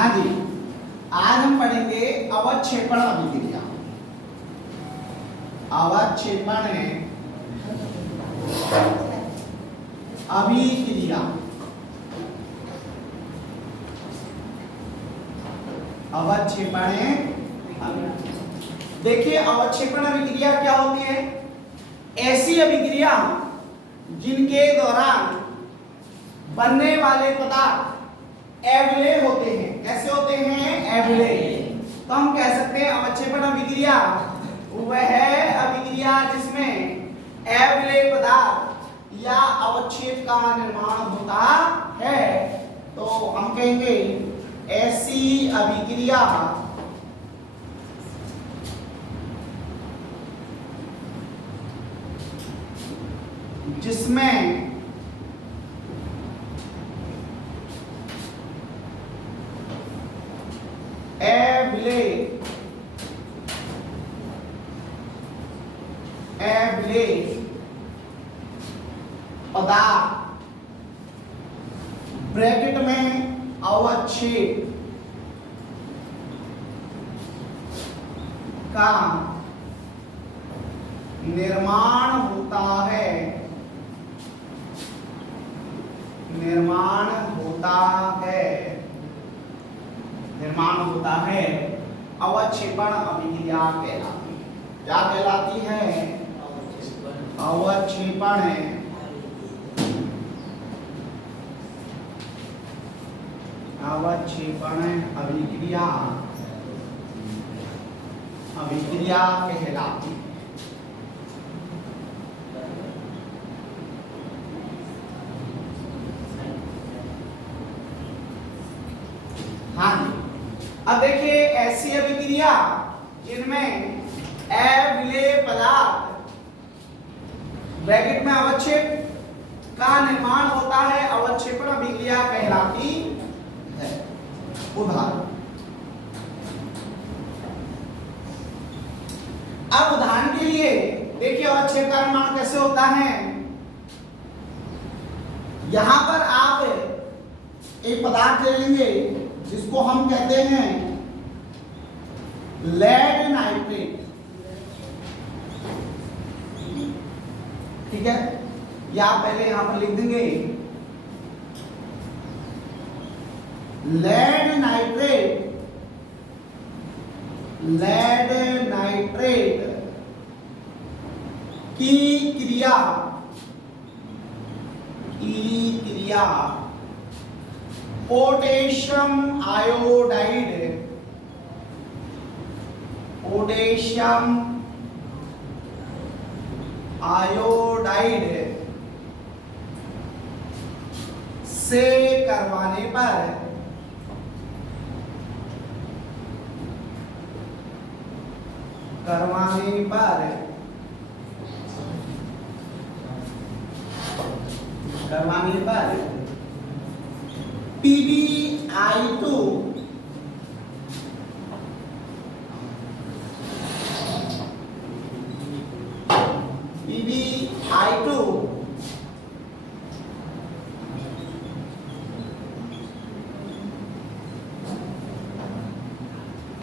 हाँ जी, आज हम पढ़ेंगे अवक्षेपण अभिक्रिया। अवक्षेपण अभिक्रिया। अवक्षेपण देखिए, अवक्षेपण अभिक्रिया क्या होती है? ऐसी अभिक्रिया जिनके दौरान बनने वाले पदार्थ एवले होते हैं। कैसे होते हैं? एवले। तो हम कह सकते हैं अवक्षेपण अभिक्रिया वह अभिक्रिया जिसमें एवले पदार्थ या अवक्षेप का निर्माण होता है। तो हम कहेंगे ऐसी अभिक्रिया जिसमें एवले पदार्थ ब्रैकेट में अवक्षेप का निर्माण होता है। अवक्षेपण अभिक्रिया कहलाती है। क्या कहलाती है? अवक्षेपण अभिक्रिया कहलाती है। हाँ जी, अब देखिए ऐसी अभिक्रिया जिनमें एवले पदार्थ ब्रैकेट में अवक्षेप का निर्माण होता है, अवक्षेपण अभिक्रिया कहलाती है। उदाहरण, अब उदाहरण के लिए देखिए अवक्षेप का निर्माण कैसे होता है। यहां पर आप एक पदार्थ ले लेंगे जिसको हम कहते हैं लेड नाइट्रेट। ठीक है, या पहले यहां पर लिख देंगे लेड नाइट्रेट की क्रिया पोटेशियम आयोडाइड से करवाने पर PbI2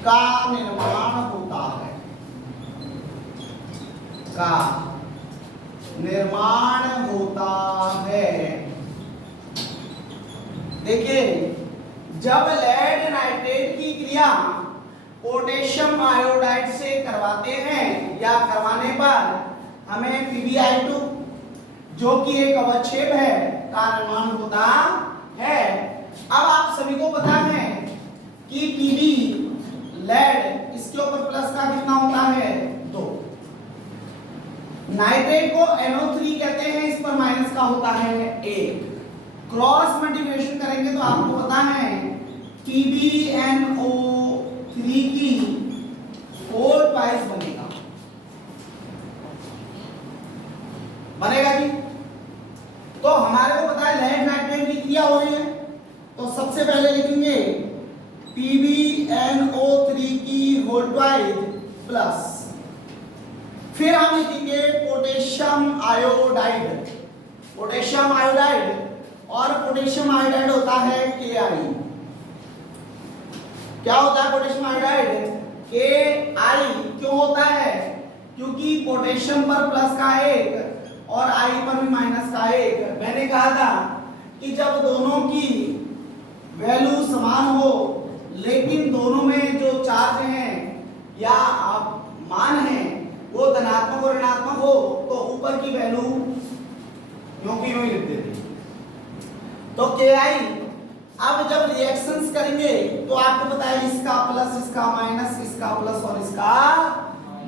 का निर्माण होता है। देखिए, जब लेड नाइट्रेट की क्रिया पोटेशियम आयोडाइड से करवाते हैं या करवाने पर हमें PbI2 जो कि एक अवक्षेप है का निर्माण होता है। अब आप सभी को पता है कि Pb लेड इसके ऊपर प्लस का कितना होता है? 2। नाइट्रेट को NO3 कहते हैं, इस पर माइनस का होता है 1। क्रॉस मल्टीप्लिकेशन करेंगे तो आपको पता है PbNO3 की 4 ट्वाइस बनेगा जी। तो हमारे को पता है लेड नाइट्रेट की क्रिया हो रही है, तो सबसे पहले लिखेंगे PbNO3 की होल ट्वाइस प्लस, फिर हम लिखेंगे पोटेशियम आयोडाइड। पोटेशियम आयोडाइड और पोटेशियम आयोडाइड होता है KI। क्या होता है पोटेशियम आयोडाइड? KI क्यों होता है? क्योंकि पोटेशियम पर प्लस का एक और I पर भी माइनस का एक। मैंने कहा था कि जब दोनों की वैल्यू समान हो लेकिन दोनों में जो चार्ज हैं या मान है वो धनात्मक और ऋणात्मक हो तो ऊपर की वैल्यू क्योंकि यूं ही लिख देते। तो KI अब जब रिएक्शंस करेंगे तो आपको पता है इसका प्लस इसका माइनस इसका प्लस और इसका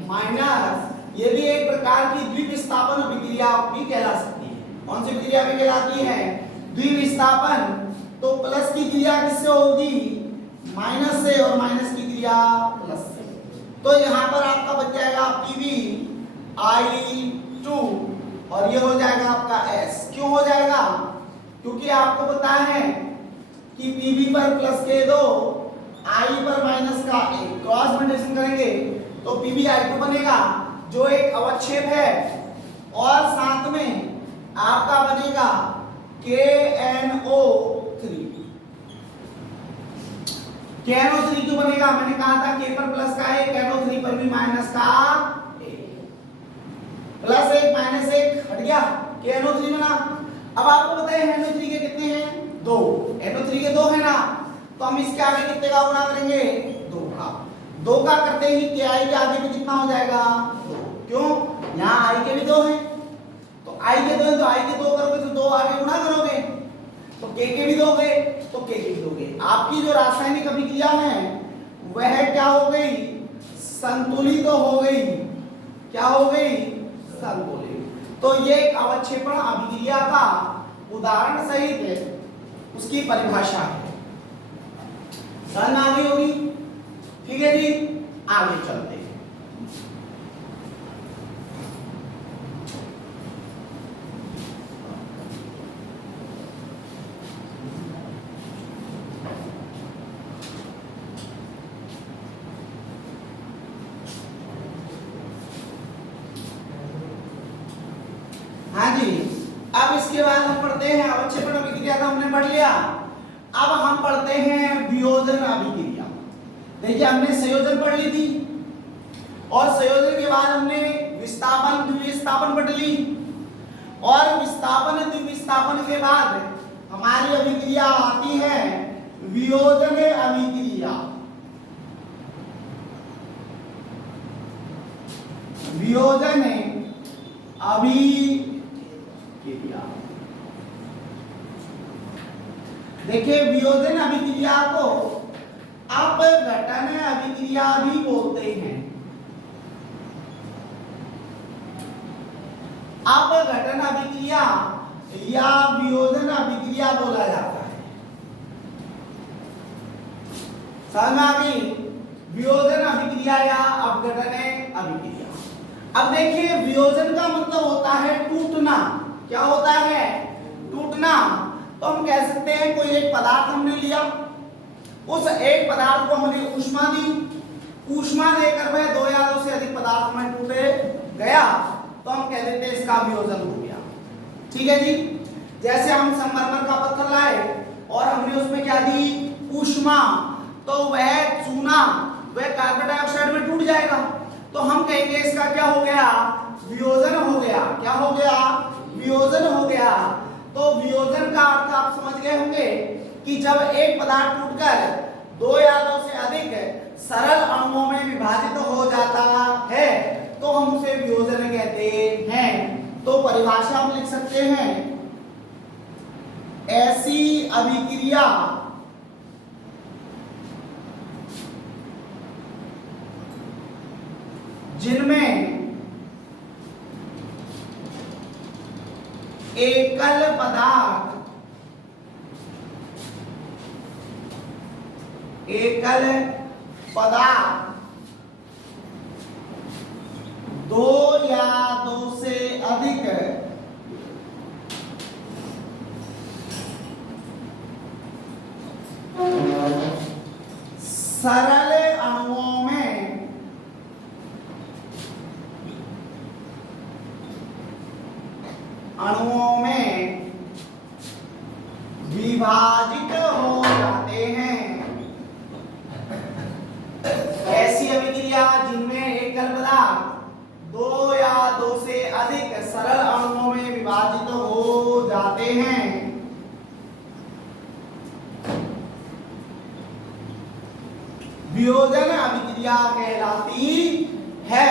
माइनस, ये भी एक प्रकार की द्विविस्थापन अभिक्रिया भी कहला सकती है। कौन सी अभिक्रिया भी कहलाती है? द्विविस्थापन। तो प्लस की क्रिया किससे होगी? माइनस से, और माइनस की क्रिया प्लस से। तो यहाँ पर आपका बच जाएगा PbI2 और ये हो जाएगा आपका S। क्यों हो जाएगा? क्योंकि आपको पता है कि Pb पर प्लस के दो, I पर माइनस का एक, क्रॉस मल्टीप्लिकेशन करेंगे तो PbI2 बनेगा जो एक अवक्षेप है, और साथ में आपका बनेगा KNO3। KNO3 क्यों बनेगा? मैंने कहा था K पर प्लस का एक, NO3 पर भी माइनस का एक, प्लस एक माइनस एक हट गया, KNO3 बना। अब आपको पता है NO3 के कितने हैं? दो। NO3 के दो है ना, तो हम इसके आगे कितने का गुणा करेंगे? दो का। दो का करते ही KI के आगे भी कितना हो जाएगा? दो। क्यों? यहाँ I के भी दो हैं, तो I के दो हैं तो I के दो करोगे तो दो आगे गुणा करोगे तो K के भी दोगे तो K के भी दोगे। आपकी जो रासायनिक अभिक्रिया है वह क्या हो गई? संतुलित तो हो गई। क्या हो गई? संतुलित। तो ये एक अवक्षेपण अभिक्रिया का उदाहरण सहित उसकी परिभाषा है। समझ में आ गई होगी? ठीक है जी, आगे चलते हैं। हाँ जी, अब इसके बाद हम पढ़ते हैं अवक्षेपण अभिक्रिया का हमने पढ़ लिया। अब हम पढ़ते हैं वियोजन अभिक्रिया। देखिए हमने संयोजन पढ़ ली थी और संयोजन के बाद हमने विस्थापन द्विविस्थापन पढ़ ली, और विस्थापन द्विविस्थापन के बाद हमारी अभिक्रिया आती है वियोजन अभिक्रिया। वियोजन अभिक्रिया। देखिए वियोजन अभिक्रिया को अपघटन अभिक्रिया भी बोलते हैं। अपघटन अभिक्रिया या वियोजन अभिक्रिया बोला जाता है। समझ में आ गई? वियोजन अभिक्रिया या अपघटन अभिक्रिया। अब देखिए वियोजन का मतलब होता है टूटना। क्या होता है? टूटना। तो हम कह सकते हैं कोई एक पदार्थ हमने लिया, उस एक पदार्थ को हमने ऊष्मा दी, ऊष्मा देकर वह दो या दो से अधिक पदार्थ में टूटे गया तो हम कह देते हैं इसका वियोजन हो गया। ठीक है जी। जैसे हम संगमरमर का पत्थर लाए और हमने उसमें क्या दी? ऊष्मा, तो वह चूना वह कार्बन डाइऑक्साइड में टूट जाएगा, तो हम कहेंगे इसका क्या हो गया? वियोजन हो गया। क्या हो गया? वियोजन हो गया। तो वियोजन का अर्थ आप समझ गए होंगे कि जब एक पदार्थ टूटकर दो या दो से अधिक सरल अणुओं में विभाजित हो जाता है तो हम उसे वियोजन कहते हैं। तो परिभाषा हम लिख सकते हैं, ऐसी अभिक्रिया जिनमें एकल पदार्थ दो या दो से अधिक सरल अणुओं में विभाजित हो जाते हैं वियोजन अभिक्रिया कहलाती है।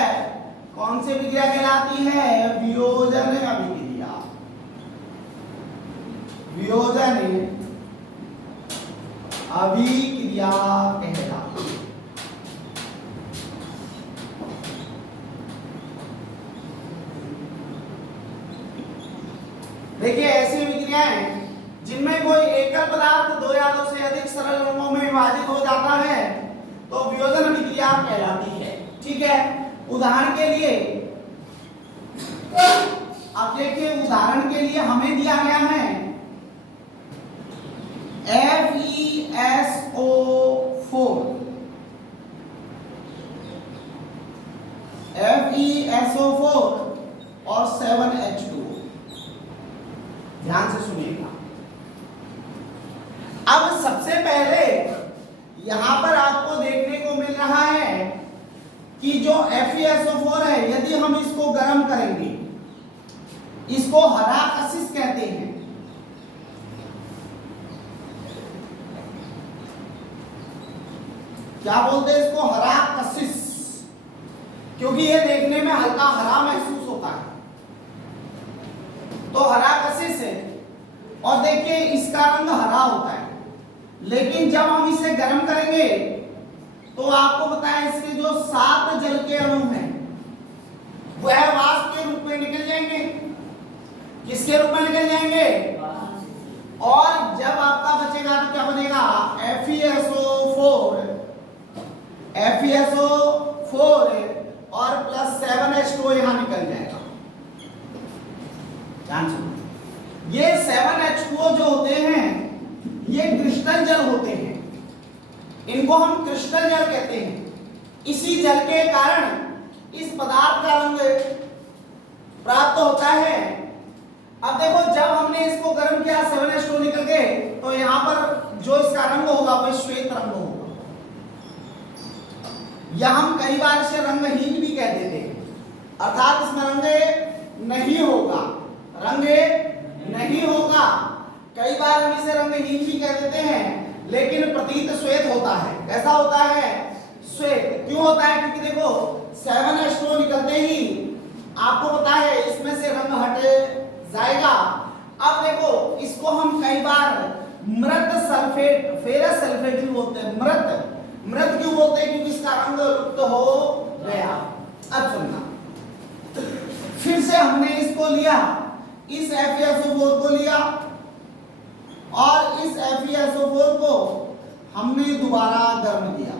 कौन सी अभिक्रिया कहलाती है? वियोजन अभिक्रिया। वियोजन अभिक्रिया कहलाती है। देखिए ऐसी अभिक्रियाएं जिनमें कोई एकल पदार्थ दो या दो से अधिक सरल अणुओं में विभाजित हो जाता है तो वियोजन अभिक्रिया कहलाती है। ठीक है, उदाहरण के लिए अब देखिए, उदाहरण के लिए हमें दिया गया है FeSO4 और 7H2O। ध्यान से सुनिएगा। अब सबसे पहले यहां पर आपको देखने को मिल रहा है कि जो FeSO4 है, यदि हम इसको गर्म करेंगे, इसको हरा कशिश कहते हैं। क्या बोलते हैं इसको? हरा कशिश, क्योंकि ये देखने में हल्का हरा महसूस होता है, तो हरा कशिश है। और देखिए इसका रंग हरा होता है, लेकिन जब हम इसे गर्म करेंगे तो आपको पता है इसके जो 7 जल के अणु हैं वह वाष्प के रूप में निकल जाएंगे। किसके रूप में निकल जाएंगे? और जब आपका बचेगा तो क्या बनेगा? FeSO4 और प्लस 7H2O यहां निकल जाएगा। ध्यान सुनो, ये 7H2O जो होते हैं ये क्रिस्टल जल होते हैं, इनको हम क्रिस्टल जल कहते हैं। इसी जल के कारण इस पदार्थ का रंग प्राप्त होता है। अब देखो, जब हमने इसको गर्म किया 7H2O निकल के, तो यहां पर जो इसका रंग होगा वह श्वेत रंग होगा, या हम कई बार इसे रंगहीन भी कह देते हैं, अर्थात इसमें रंग नहीं होगा। रंग नहीं होगा, कई बार हम इसे रंगहीन भी कह देते हैं, लेकिन प्रतीत श्वेत होता है। कैसा होता है? श्वेत। क्यों होता है? क्योंकि देखो 7H2O निकलते ही आपको पता है इसमें से रंग हट जाएगा। अब देखो, इसको हम कई बार मृत सल्फेट, फेरस सल्फेट भी बोलते हैं। मृत क्यों बोलते हैं? क्योंकि इसका रंग लुप्त हो गया। अब सुनना, फिर से हमने इसको लिया, इस FeSO4 को लिया, और इस FeSO4 को हमने दोबारा गर्म किया,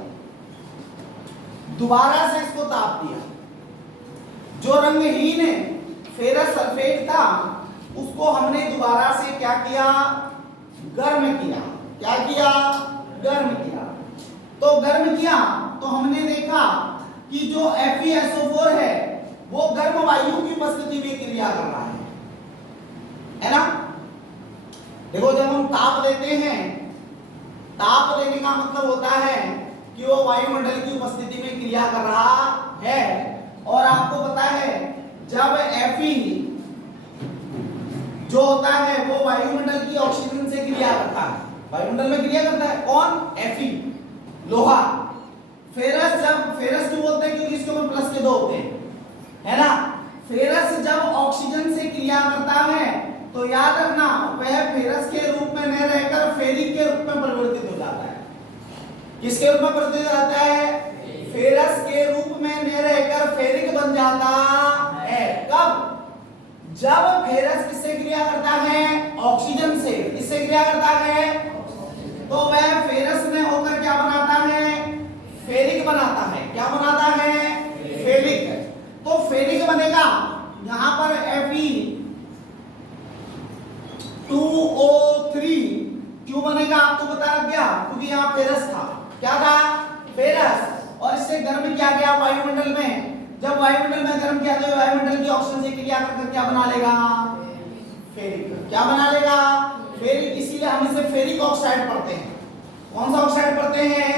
दोबारा से इसको ताप दिया। जो रंगहीन फेरस सल्फेट था उसको हमने दोबारा से क्या किया? गर्म किया। क्या किया? गर्म किया। तो गर्म किया तो हमने देखा कि जो FeSO4 है वो गर्म वायु की उपस्थिति में क्रिया कर रहा है ना? देखो, जब हम ताप लेते हैं, ताप लेने का मतलब होता है कि वो वायुमंडल की उपस्थिति में क्रिया कर रहा है। और आपको पता है जब Fe जो होता है वो वायुमंडल की ऑक्सीजन से क्रिया करता है, वायुमंडल में क्रिया करता है। कौन? Fe, लोहा। फेरस, जब फेरस क्यों बोलते हैं? क्योंकि इसके ऊपर प्लस के 2 होते हैं, है ना? फेरस जब ऑक्सीजन से क्रिया करता है तो याद रखना वह फेरस के रूप में न रहकर फेरिक के रूप में परिवर्तित हो जाता है। किसके रूप में परिवर्तित हो जाता है? फेरस के रूप में न रहकर फेरिक बन जाता है। कब? जब फेरस किससे क्रिया करता है? ऑक्सीजन से। किससे क्रिया करता है? तो वह फेरस में होकर क्या बनाता है? फेरिक बनाता है। क्या बनाता है? फेरिक। तो फेरिक बनेगा यहां पर Fe2O3 क्यों बनेगा? आपको पता लग गया, क्योंकि यहाँ फेरस था। क्या था? फेरस। और इससे गर्म किया गया वायुमंडल में। जब वायुमंडल में गर्म किया तो वायुमंडल की ऑक्सीजन से क्रिया करके क्या बना लेगा? फेरिक। क्या बना लेगा? फेरिक। इसीलिए हम इसे फेरिक ऑक्साइड पढ़ते हैं। कौन सा ऑक्साइड पढ़ते हैं?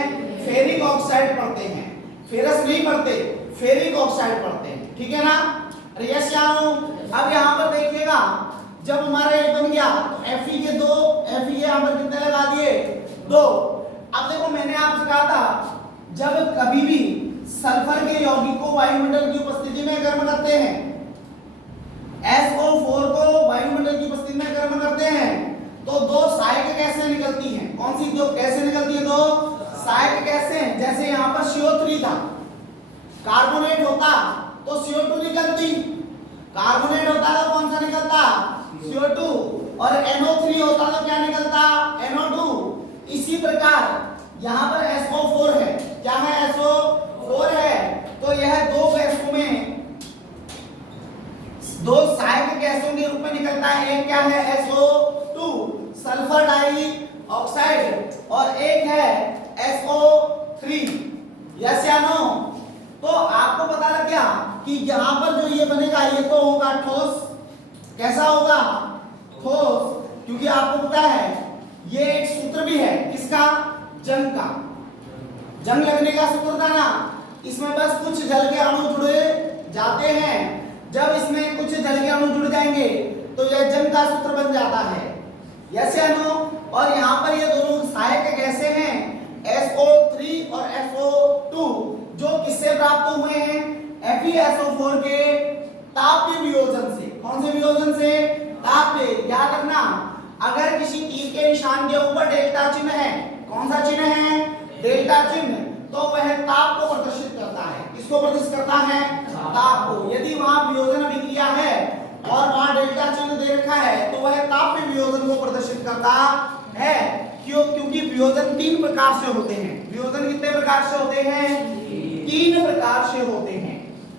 फेरिक ऑक्साइड पढ़ते हैं। फेरस नहीं पढ़ते, फेरिक ऑक्साइड पढ़ते हैं। ठीक है ना? अरे यस या नो? अब यहाँ पर देखिएगा, जब हमारा ये बन गया तो Fe के 2, Fe यहाँ पर कितने लगा दिए? 2। अब देखो, मैंने आपसे कहा था जब कभी भी सल्फर के यौगिक को वायुमंडल की उपस्थिति में गर्म करते हैं, SO4 को वायुमंडल की उपस्थिति में गर्म करते हैं, तो दो सहायक गैसें निकलती हैं। कौन सी दो गैसें निकलती हैं? दो सहायक गैसें। जैसे यहाँ पर CO3 था, कार्बोनेट होता तो CO2 निकलती, कार्बोनेट होता तो कौन सा निकलता? CO2, और NO3 होता तो क्या निकलता? NO2। इसी प्रकार यहाँ पर SO4 है। क्या है? SO4 है। तो यह दो गैसों में, दो सहायक गैसों के रूप में निकलता है। एक क्या है? SO2 सल्फर डाइऑक्साइड, और एक है SO3। यस या नो? तो आपको पता लग गया कि यहाँ पर जो ये बनेगा ये तो होगा ठोस। कैसा होगा? ठोस। क्योंकि आपको पता है ये एक सूत्र भी है, किसका? जंग का। जंग लगने का सूत्र था ना, इसमें बस कुछ जल के अणु जुड़े जाते हैं। जब इसमें कुछ जल के अणु जुड़ जाएंगे तो यह जंग का सूत्र बन जाता है। यस या नो? और यहाँ पर ये दोनों सहायक गैसें हैं SO3 और SO2, जो किससे प्राप्त हुए हैं? FeSO4 के तापीय वियोजन से। कौन से वियोजन से? तापीय। याद रखना, अगर किसी तीर के निशान के ऊपर डेल्टा चिन्ह है, कौन सा चिन्ह है? डेल्टा चिन्ह, तो वह ताप को प्रदर्शित करता है। किसको प्रदर्शित करता है? ताप को। यदि वहां वियोजन अभिक्रिया है और वहां डेल्टा चिन्ह दे रखा है तो वह तापीय वियोजन को प्रदर्शित करता है। क्यों? क्योंकि वियोजन तीन प्रकार से होते हैं। वियोजन कितने प्रकार से होते हैं? तीन प्रकार से होते हैं।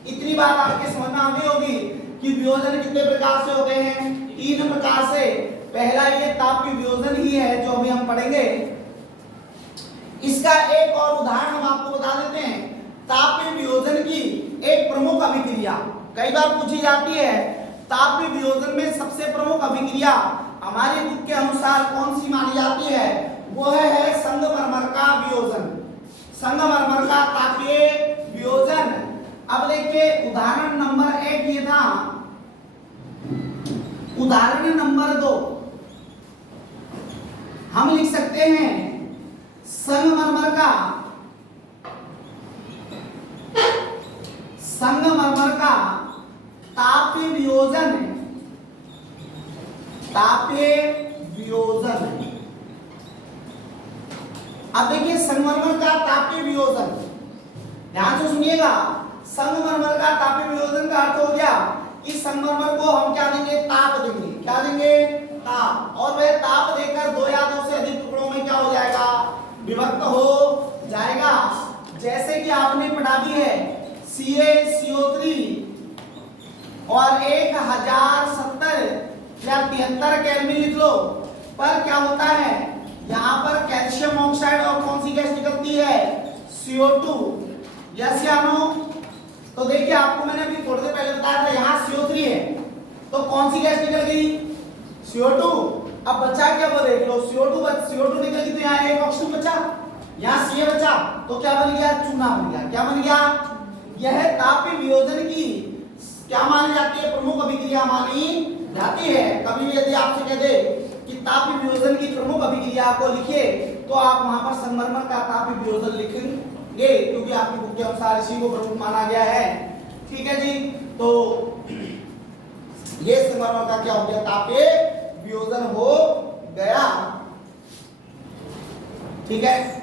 इतनी बात आपके समझ में आ गई होगी कि वियोजन कितने प्रकार से होते हैं? तीन प्रकार से। पहला ये तापीय वियोजन ही है जो अभी हम पढ़ेंगे। इसका एक और उदाहरण हम आपको बता देते हैं। तापीय वियोजन की एक प्रमुख अभिक्रिया कई बार पूछी जाती है, तापीय वियोजन में सबसे प्रमुख अभिक्रिया हमारी बुक के अनुसार कौन सी मानी जाती है? वो है संगमरमर का वियोजन। संगमरमर का तापीय वियोजन। अब देखिए उदाहरण नंबर 1 ये था। उदाहरण नंबर 2 हम लिख सकते हैं संगमरमर का तापीय वियोजन। तापीय वियोजन। अब देखिए संगमरमर का तापीय वियोजन, ध्यान से सुनिएगा। संगमरमर का तापीय वियोजन का अर्थ हो गया कि संगमरमर को हम क्या देंगे? ताप देंगे। क्या देंगे? ताप। और वह ताप देकर दो या दो से अधिक टुकड़ों में क्या हो जाएगा? विभक्त हो जाएगा। जैसे कि आपने पढ़ा भी है CaCO3 और 1070 या 73 केल्विन लिख लो। पर क्या होता है? यहाँ पर कैल्शियम ऑक्साइड और कौन सी गैस निकलती है? CO2। यस या नो? तो देखिए आपको मैंने अभी थोड़ी देर पहले बताया था यहाँ CO3 है, तो कौन सी गैस निकल गई? CO2। अब बचा क्या? वो देख लो, CO2 निकल गई तो यहाँ एक ऑक्सीजन बचा, यहाँ Ca बचा, तो क्या बन गया? चूना बन गया। क्या बन गया? यह तापीय वियोजन की क्या मानी जाती है? प्रमुख अभिक्रिया मानी जाती है। कभी भी यदि आपसे कह दे कि तापीय वियोजन की प्रमुख अभिक्रिया को लिखिए, तो आप वहां पर संगमरमर का तापीय वियोजन लिखेंगे, क्योंकि आपकी बुक के अनुसार इसी को प्रमुख माना गया है। ठीक है जी? तो ये संगमरमर का क्या हो गया? तापीय वियोजन हो गया। ठीक है।